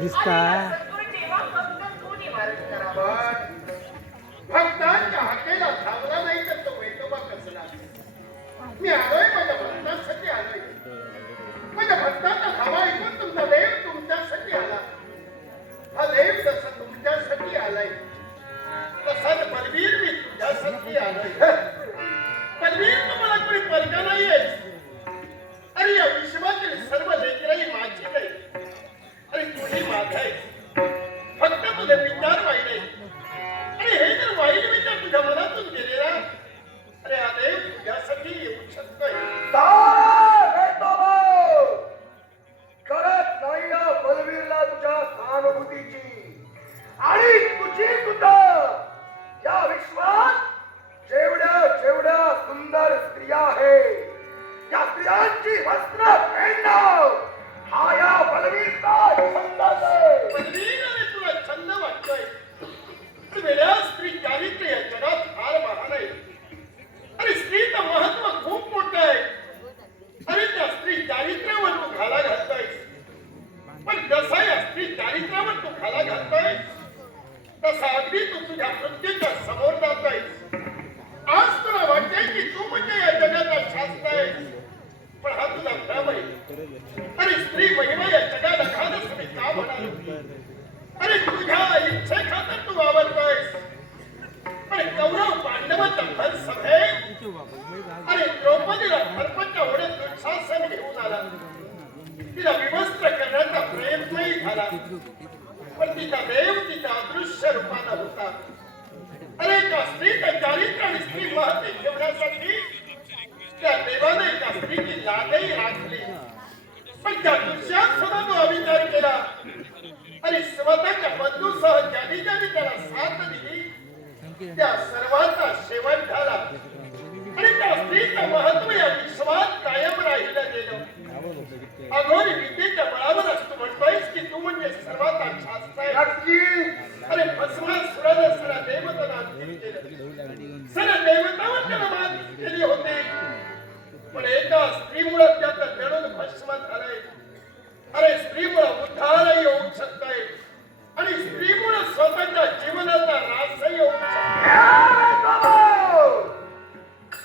दिसता. भक्तांच्या हाकेला थांबला नाही तर तो वेटोबा कसला? मी आलोय माझ्या भक्तांसाठी आलोय. माझ्या भक्तांचा धावा ऐकून तुमचा देव तुमच्यासाठी आला. हा देव जसा तुमच्यासाठी आलाय तसाच बलवीर मी तुझ्यासाठी आलोय. बलवीर तुम्हाला कोणी परका नाहीये. अरे या विश्वातील तुझे विचार वाईट आणि हे जर वाईट विचार तुझ्या मनातून गेलेला अरे हा तुझ्यासाठी येऊ शकतोय. नाही या बलवीरला तुझ्या सहानुभूतीची. आणि तुझी सुद्धा या विश्वात जेवढ्या जेवढ्या सुंदर स्त्रिया आहे या स्त्रियांची वस्त्र अरे तुझ्या इच्छे खातर तू वावरतोयस. कौरव सभे अरे द्रौपदीला होण्यात दुःशासन घेऊन आला. तिला विवस्त्र करण्याचा प्रयत्नही झाला. पण तिचा देव तिच्या अदृश्य रूपानं होता. अरे त्या स्त्रीचं चारित्र्य आणि स्त्री महत्त्व ठेवण्यासाठी त्या देवाने एका स्त्रीची लाजही राखली. पण त्या दृश्यात सुद्धा तो अविचार केला. आणि स्वतःच्या बंधूसह ज्यांनी ज्यांनी त्याला साथ दिली त्या सर्वांचा शेवट झाला. आणि त्या स्त्रीचं महत्त्व या विश्वात कायम राहिलं गेलं. अघोरी विद्येच्या बळावरच तू म्हणतोयस की तू म्हणजे सर्वात शास्त्र अरे भस्मासुरानं सरा देवताला अंतिम केलं सरा देवतावर त्याला मात केली होती. पण एका स्त्रीमुळे त्याचं जडून भस्म झालंय. अरे स्त्रीमुळे उद्धारही होऊ शकतंय आणि स्त्रीमुळे स्वतःच्या जीवनाचा रासही होऊ शकतो.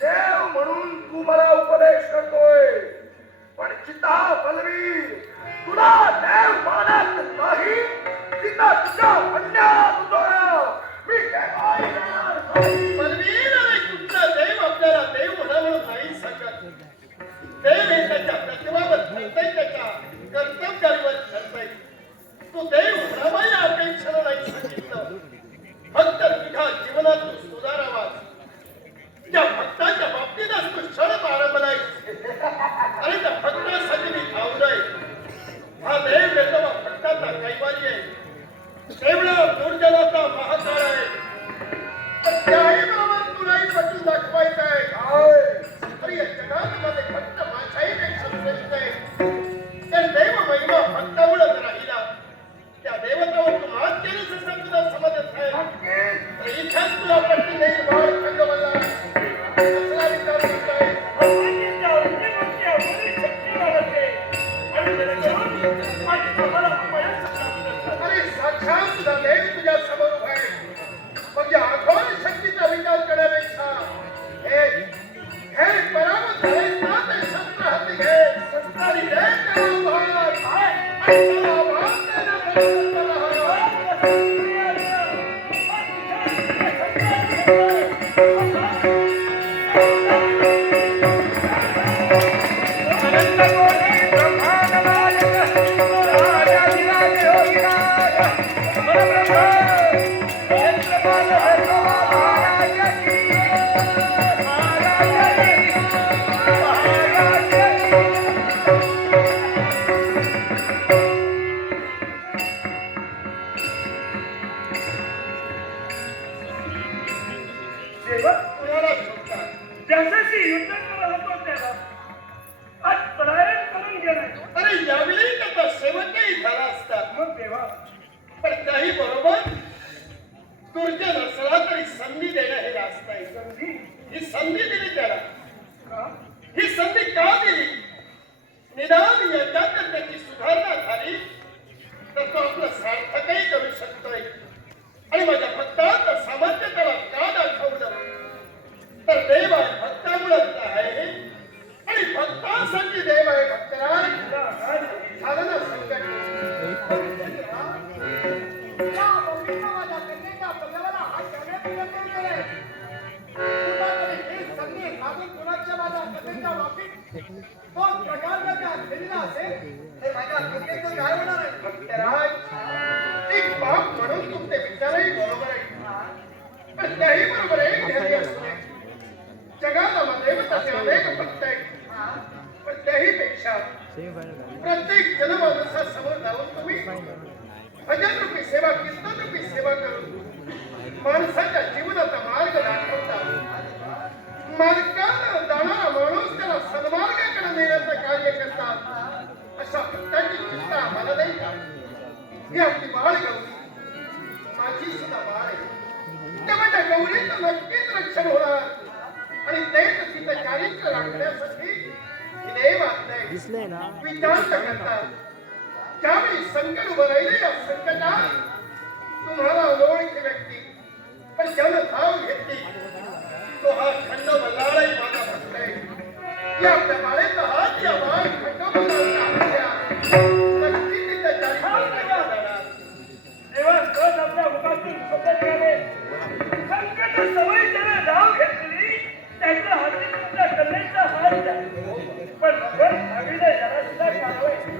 देव म्हणून तू मला उपदेश करतोय. पण चिता पलवी तुला देव मानत नाही. तिथं तुझ्या म्हणण्यात Thank you. देवा कुणाला शोधता ज्याच्याशी युद्ध करत होतो त्याला आज पलायन करून गेलाय. अरे यावेळी त्याचा शेवटही झाला असता. मग देवा पण त्याही बरोबर दुर्जन असला तरी संधी देणं हे रास्त आहे. संधी? ही संधी दिली त्याला. ही संधी का दिली? निदान याच्यात जर त्याची सुधारणा झाली तर तो आपलं सार्थकही करू शकतोय. आणि माझ्या भक्तात सामर्थ्य त्याला का दाखवलं तर देव आहे भक्तामुळं आहे. आणि भक्तांसाठी देव आहे भक्तराज. झालं ना संकट. या मम्मीनं माझ्या कन्येच्या असेल, हे माझ्या काय होणार आहे? भक्तराज. एक बाप म्हणून तुमचे विचारही बरोबर आहे पण त्याही बरोबर आहे ध्येय असते जगाला मध्ये तसे अनेक भक्त आहेत पण त्याही पेक्षा प्रत्येक जनमानसा समोर जाऊन तुम्ही भजन रूपी सेवा कीर्तन रूपी सेवा करून माणसाच्या जीवनाचा मार्ग दाखवता मार्गाला जाणारा माणूस त्याला सन्मार्गाकडे नेण्याचं कार्य करतात अशा भक्तांची चिंता आम्हाला नाही का ही गौरीचं नक्कीच रक्षण होणार. आणि तेच तिचं चारित्र्य राखण्यासाठी दिसले ना? विचार करतात ज्यावेळी संकट उभं राहिले या संकटात तुम्हाला अनोळखी व्यक्ती पण ज्यानं धाव घेतली तो हा खंड बल्लाळही माझा आहे या आपल्या बाळेचा हात या बाळ Parece legal, hein?